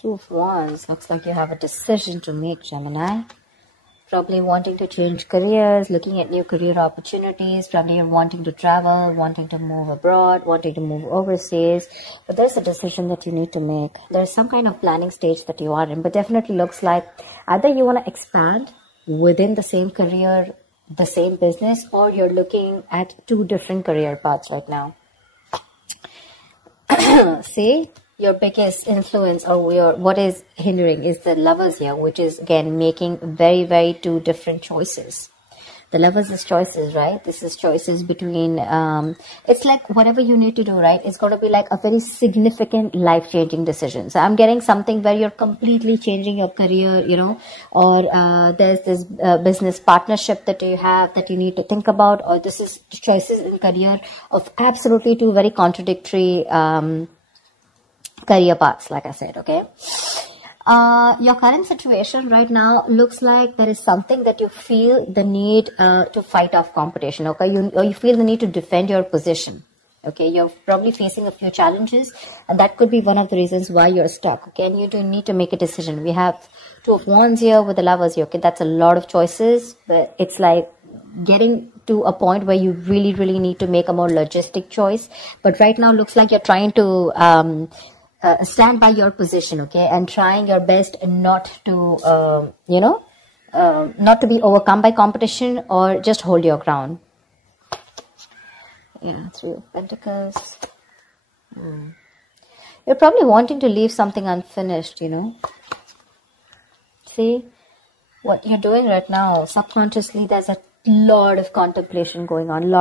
Two of Wands. Looks like you have a decision to make, Gemini. Probably wanting to change careers, looking at new career opportunities. Probably you're wanting to travel, wanting to move abroad, wanting to move overseas. But there's a decision that you need to make. There's some kind of planning stage that you are in. But definitely looks like either you want to expand within the same career, the same business, or you're looking at two different career paths right now. See? Your biggest influence or what is hindering is the Lovers here, which is again making very, very two different choices. The Lovers is choices, right? This is choices between, it's like whatever you need to do, right? It's going to be like a very significant life-changing decision. So I'm getting something where you're completely changing your career, you know, or there's this business partnership that you have that you need to think about, or this is choices in career of absolutely two very contradictory career paths, like I said, okay? Your current situation right now looks like there is something that you feel the need to fight off competition, okay? You feel the need to defend your position, okay? You're probably facing a few challenges, and that could be one of the reasons why you're stuck, okay? And you do need to make a decision. We have Two of Wands here with the Lovers here, okay? That's a lot of choices, but it's like getting to a point where you really, really need to make a more logistic choice. But right now looks like you're trying to stand by your position, okay, and trying your best not to, not to be overcome by competition, or just hold your ground. Yeah, Three of Pentacles. You're probably wanting to leave something unfinished, you know. See, what you're doing right now, subconsciously, there's a lot of contemplation going on,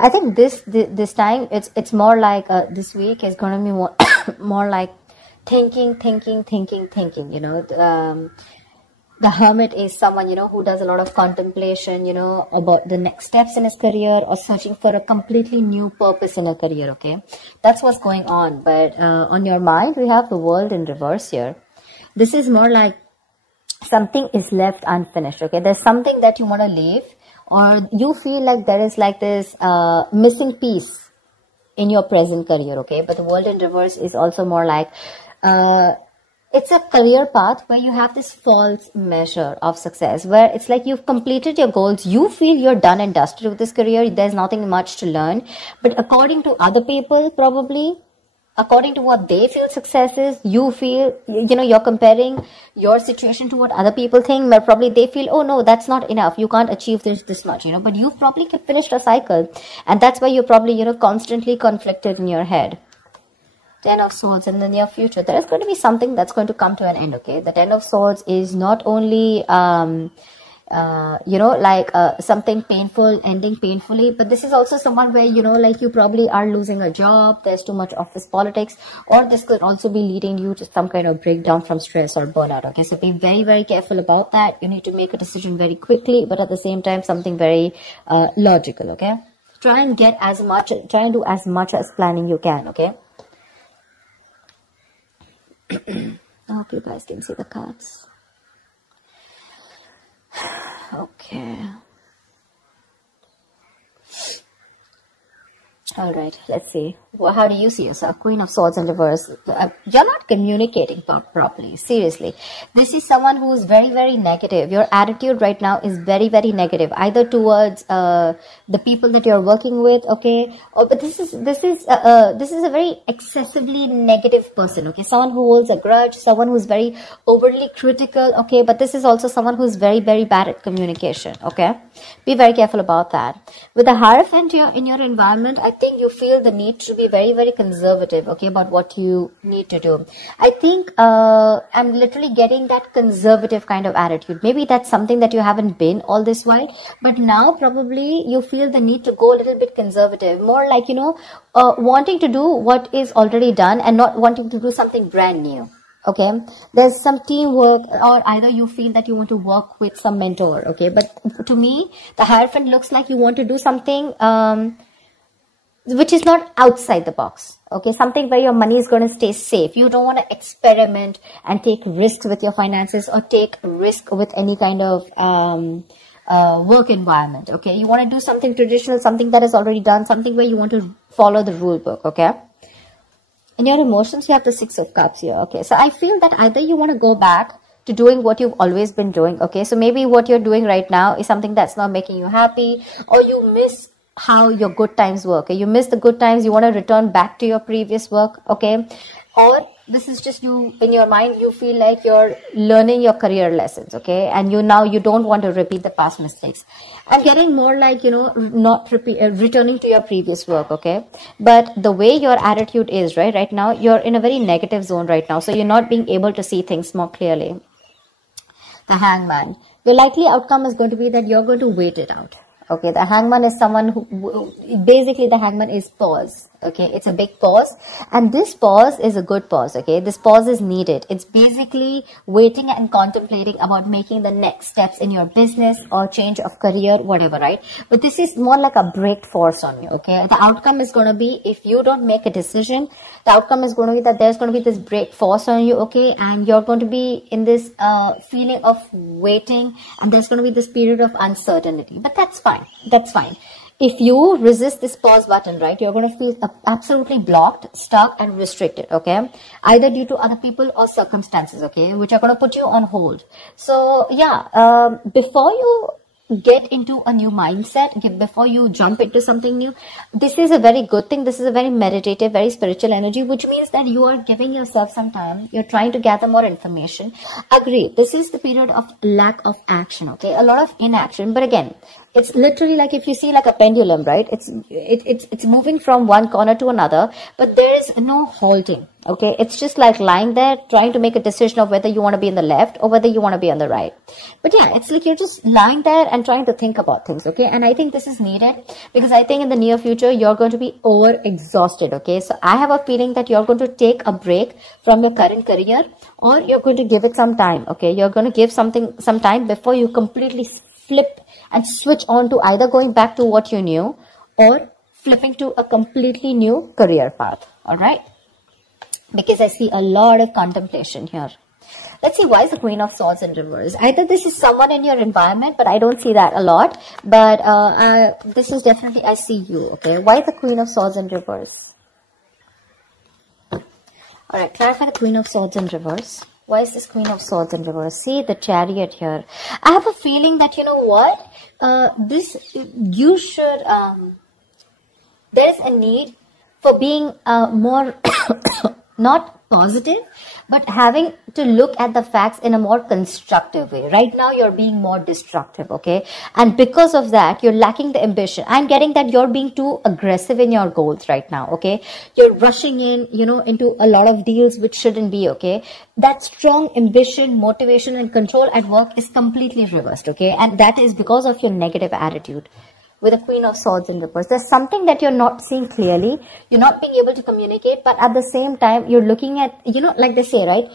I think this time it's more like this week is going to be more like thinking, you know. The Hermit is someone, you know, who does a lot of contemplation, you know, about the next steps in his career, or searching for a completely new purpose in a career, okay? That's what's going on. But on your mind, we have the World in reverse here. This is more like something is left unfinished, okay? There's something that you want to leave, or you feel like there is like this missing piece in your present career, okay? But the World in reverse is also more like it's a career path where you have this false measure of success, where it's like you've completed your goals, you feel you're done and dusted with this career, there's nothing much to learn. But according to other people, probably according to what they feel success is, you feel, you know, you're comparing your situation to what other people think, but probably they feel, oh no, that's not enough, you can't achieve this much, you know. But you've probably finished a cycle, and that's why you're probably, you know, constantly conflicted in your head. Ten of Swords. In the near future, there is going to be something that's going to come to an end, okay? The Ten of Swords is not only you know, like something painful ending painfully, but this is also someone where, you know, like you probably are losing a job, there's too much office politics, or this could also be leading you to some kind of breakdown from stress or burnout, okay? So be very, very careful about that. You need to make a decision very quickly, but at the same time something very logical, okay? Try and do as much as planning you can, okay? I hope you guys can see the cards. Okay. All right, let's see. Well, how do you see yourself? Queen of Swords in reverse. You're not communicating properly. Seriously. This is someone who is very, very negative. Your attitude right now is very, very negative, either towards the people that you're working with, okay? But this is a very excessively negative person, okay? Someone who holds a grudge, someone who's very overly critical, okay? But this is also someone who's very, very bad at communication, okay? Be very careful about that. With the Hierophant here in your environment, I think you feel the need to be very, very conservative, okay, about what you need to do. I think I'm literally getting that conservative kind of attitude. Maybe that's something that you haven't been all this while, but now probably you feel the need to go a little bit conservative, more like, you know, wanting to do what is already done and not wanting to do something brand new. Okay, there's some teamwork, or either you feel that you want to work with some mentor, okay? But to me, the Hierophant looks like you want to do something which is not outside the box, okay? Something where your money is going to stay safe. You don't want to experiment and take risks with your finances, or take risk with any kind of work environment, okay? You want to do something traditional, something that is already done, something where you want to follow the rule book, okay? In your emotions, you have the 6 of Cups here. Okay, so I feel that either you want to go back to doing what you've always been doing. Okay, so maybe what you're doing right now is something that's not making you happy, or you miss how your good times were. Okay, you miss the good times, you want to return back to your previous work. Okay, or this is just you, in your mind, you feel like you're learning your career lessons. Okay, and you don't want to repeat the past mistakes. I'm getting more like, you know, not returning to your previous work. Okay, but the way your attitude is right now, you're in a very negative zone right now, so you're not being able to see things more clearly. The Hangman. Your likely outcome is going to be that you're going to wait it out. Okay, the Hangman is someone who, basically the Hangman is pause. Okay, it's a big pause, and this pause is a good pause. Okay, this pause is needed. It's basically waiting and contemplating about making the next steps in your business or change of career, whatever, right? But this is more like a break force on you. Okay, the outcome is going to be, if you don't make a decision, the outcome is going to be that there's going to be this break force on you. Okay, and you're going to be in this feeling of waiting, and there's going to be this period of uncertainty. But that's fine. That's fine. If you resist this pause button, right, you're going to feel absolutely blocked, stuck, and restricted, okay? Either due to other people or circumstances, okay, which are going to put you on hold. So, yeah, before you get into a new mindset, before you jump into something new, this is a very good thing. This is a very meditative, very spiritual energy, which means that you are giving yourself some time. You're trying to gather more information. Agreed. This is the period of lack of action, okay? A lot of inaction, but again, it's literally like if you see like a pendulum, right? It's moving from one corner to another, but there is no halting. Okay, it's just like lying there trying to make a decision of whether you want to be in the left or whether you want to be on the right. But yeah, it's like you're just lying there and trying to think about things. Okay, and I think this is needed because I think in the near future you're going to be over exhausted. Okay, so I have a feeling that you're going to take a break from your current career, or you're going to give it some time. Okay, you're going to give some time before you completely flip and switch on to either going back to what you knew or flipping to a completely new career path. All right, because I see a lot of contemplation here. Let's see, why is the Queen of Swords in reverse? Either this is someone in your environment, but I don't see that a lot. But this is definitely, I see you. Okay, why the Queen of Swords in reverse? All right, clarify the Queen of Swords in reverse. Why is this Queen of Swords in reverse? See the Chariot here. I have a feeling that, you know what, you should, there's a need for being more, not positive, but having to look at the facts in a more constructive way. Right now, you're being more destructive, okay? And because of that, you're lacking the ambition. I'm getting that you're being too aggressive in your goals right now, okay? You're rushing in, you know, into a lot of deals which shouldn't be, okay? That strong ambition, motivation, and control at work is completely reversed, okay? And that is because of your negative attitude. With the Queen of Swords in reverse, there's something that you're not seeing clearly. You're not being able to communicate, but at the same time, you're looking at, you know, like they say, right?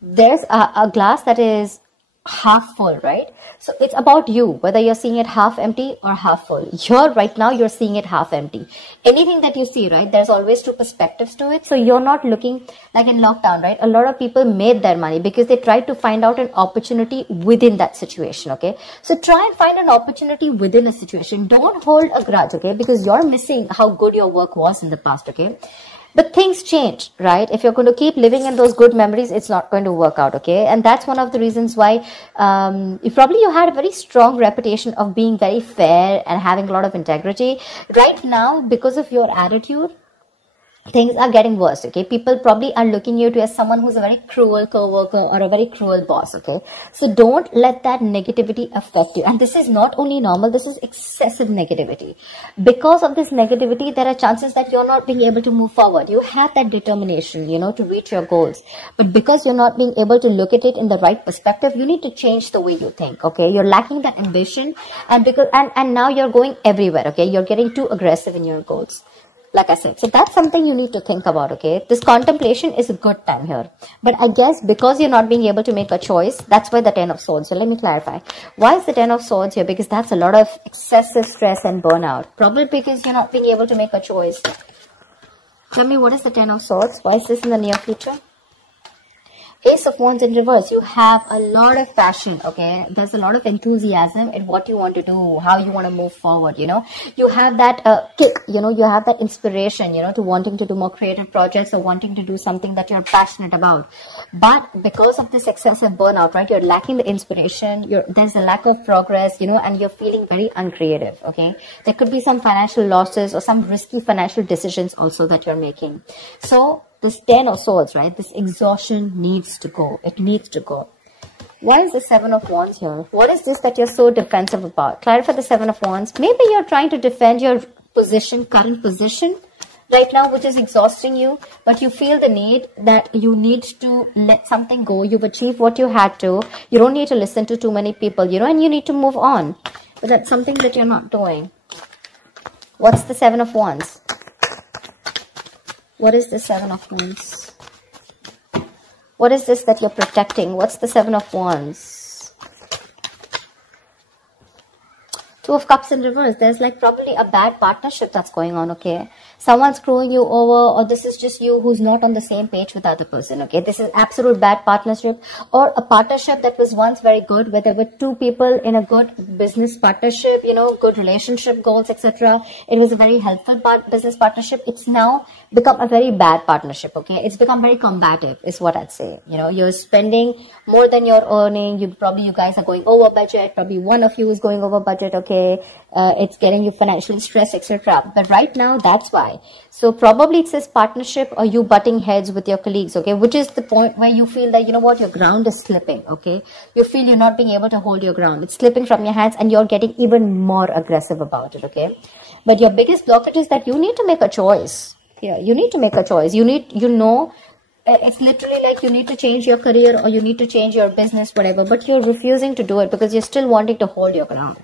There's a glass that is half full, right? So it's about you, whether you're seeing it half empty or half full. Right now, you're seeing it half empty. Anything that you see, right, there's always two perspectives to it. So you're not looking like in lockdown, right? A lot of people made their money because they tried to find out an opportunity within that situation, okay? So try and find an opportunity within a situation. Don't hold a grudge, okay? Because you're missing how good your work was in the past, okay? But things change, right? If you're going to keep living in those good memories, it's not going to work out, okay? And that's one of the reasons why you had a very strong reputation of being very fair and having a lot of integrity. Right now, because of your attitude, things are getting worse, okay? People probably are looking at you as someone who's a very cruel co-worker or a very cruel boss, okay? So don't let that negativity affect you. And this is not only normal, this is excessive negativity. Because of this negativity, there are chances that you're not being able to move forward. You have that determination, you know, to reach your goals. But because you're not being able to look at it in the right perspective, you need to change the way you think, okay? You're lacking that ambition, and now you're going everywhere, okay? You're getting too aggressive in your goals. Like I said, so that's something you need to think about, okay? This contemplation is a good time here. But I guess because you're not being able to make a choice, that's why the 10 of Swords. So let me clarify. Why is the 10 of Swords here? Because that's a lot of excessive stress and burnout. Probably because you're not being able to make a choice. Tell me, what is the 10 of Swords? Why is this in the near future? Ace of Wands in reverse, you have a lot of passion, okay? There's a lot of enthusiasm in what you want to do, how you want to move forward, you know? You have that kick, you know, you have that inspiration, you know, to wanting to do more creative projects or wanting to do something that you're passionate about. But because of this excessive burnout, right, you're lacking the inspiration, there's a lack of progress, you know, and you're feeling very uncreative, okay? There could be some financial losses or some risky financial decisions also that you're making. So, this 10 of Swords, right? This exhaustion needs to go. It needs to go. Why is the 7 of Wands here? What is this that you're so defensive about? Clarify the 7 of Wands. Maybe you're trying to defend your position, current position right now, which is exhausting you. But you feel the need that you need to let something go. You've achieved what you had to. You don't need to listen to too many people, you know, and you need to move on. But that's something that you're not doing. What's the 7 of Wands? What is the 7 of Wands? What is this that you're protecting? What's the 7 of Wands? 2 of Cups in reverse. There's like probably a bad partnership that's going on, okay? Someone's screwing you over, or this is just you who's not on the same page with the other person, okay? This is absolute bad partnership, or a partnership that was once very good, where there were two people in a good business partnership, you know, good relationship goals, etc. It was a very helpful business partnership. It's now become a very bad partnership, okay? It's become very combative, is what I'd say. You know, you're spending more than you're earning. You guys are going over budget. Probably one of you is going over budget, okay? It's getting you financially stressed, etc. But right now, that's why. So probably it's this partnership or you butting heads with your colleagues, okay? Which is the point where you feel that, you know what, your ground is slipping, okay? You feel you're not being able to hold your ground. It's slipping from your hands and you're getting even more aggressive about it, okay? But your biggest blockage is that you need to make a choice. Yeah, you need to make a choice. You know, it's literally like you need to change your career or you need to change your business, whatever. But you're refusing to do it because you're still wanting to hold your ground.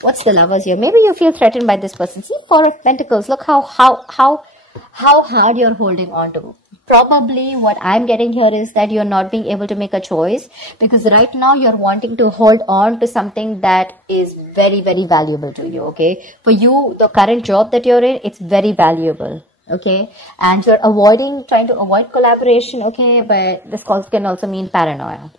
What's the Lovers here? Maybe you feel threatened by this person. See, Four of Pentacles. Look how hard you're holding on to. Probably what I'm getting here is that you're not being able to make a choice because right now you're wanting to hold on to something that is very, very valuable to you, okay? For you, the current job that you're in, it's very valuable, okay? And you're trying to avoid collaboration, okay? But this can also mean paranoia.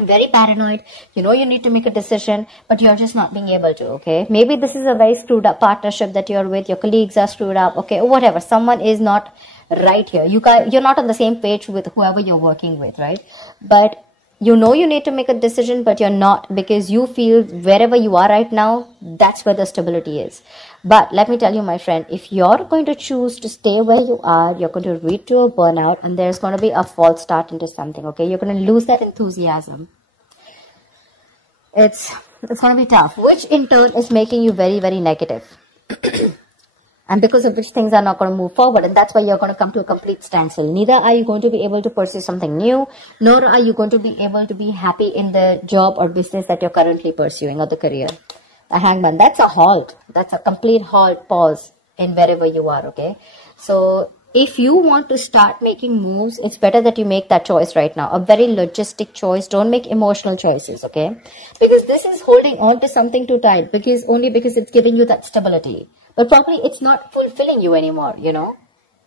Very paranoid, you know you need to make a decision, but you're just not being able to, okay? Maybe this is a very screwed up partnership that you're with, your colleagues are screwed up, okay, or whatever. Someone is not right here. You're not on the same page with whoever you're working with, right? But you know you need to make a decision, but you're not because you feel wherever you are right now, that's where the stability is. But let me tell you, my friend, if you're going to choose to stay where you are, you're going to lead to a burnout and there's going to be a false start into something, okay? You're going to lose that enthusiasm. It's going to be tough, which in turn is making you very, very negative. And because of which things are not going to move forward. And that's why you're going to come to a complete standstill. Neither are you going to be able to pursue something new, nor are you going to be able to be happy in the job or business that you're currently pursuing or the career. A Hangman, that's a halt. That's a complete halt, pause in wherever you are, okay? So if you want to start making moves, it's better that you make that choice right now. A very logistic choice. Don't make emotional choices, okay? Because this is holding on to something too tight only because it's giving you that stability. But probably it's not fulfilling you anymore, you know.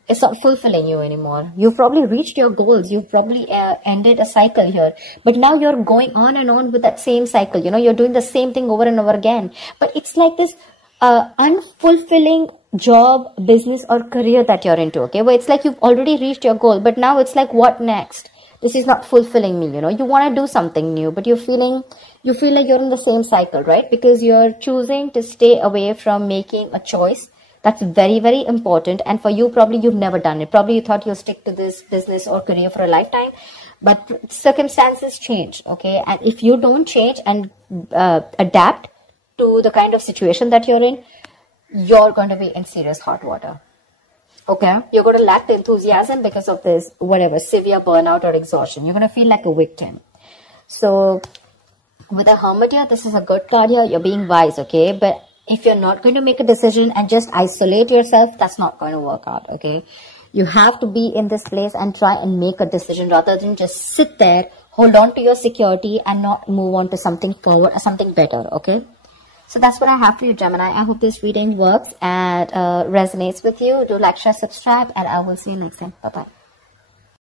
It's not fulfilling you anymore. You've probably reached your goals. You've probably ended a cycle here. But now you're going on and on with that same cycle. You know, you're doing the same thing over and over again. But it's like this unfulfilling job, business or career that you're into, okay? Where it's like you've already reached your goal. But now it's like, what next? This is not fulfilling me, you know. You want to do something new, but you feel like you're in the same cycle, right? Because you're choosing to stay away from making a choice. That's very, very important. And for you, probably you've never done it. Probably you thought you'll stick to this business or career for a lifetime. But circumstances change, okay? And if you don't change and adapt to the kind of situation that you're in, you're going to be in serious hot water. Okay, you're going to lack the enthusiasm because of this, whatever, severe burnout or exhaustion. You're going to feel like a victim. So, with a Hermit here, this is a good card here. You're being wise, okay? But if you're not going to make a decision and just isolate yourself, that's not going to work out, okay? You have to be in this place and try and make a decision rather than just sit there, hold on to your security and not move on to something forward or something better, okay? So that's what I have for you, Gemini. I hope this reading works and resonates with you. Do like, share, subscribe, and I will see you next time. Bye-bye.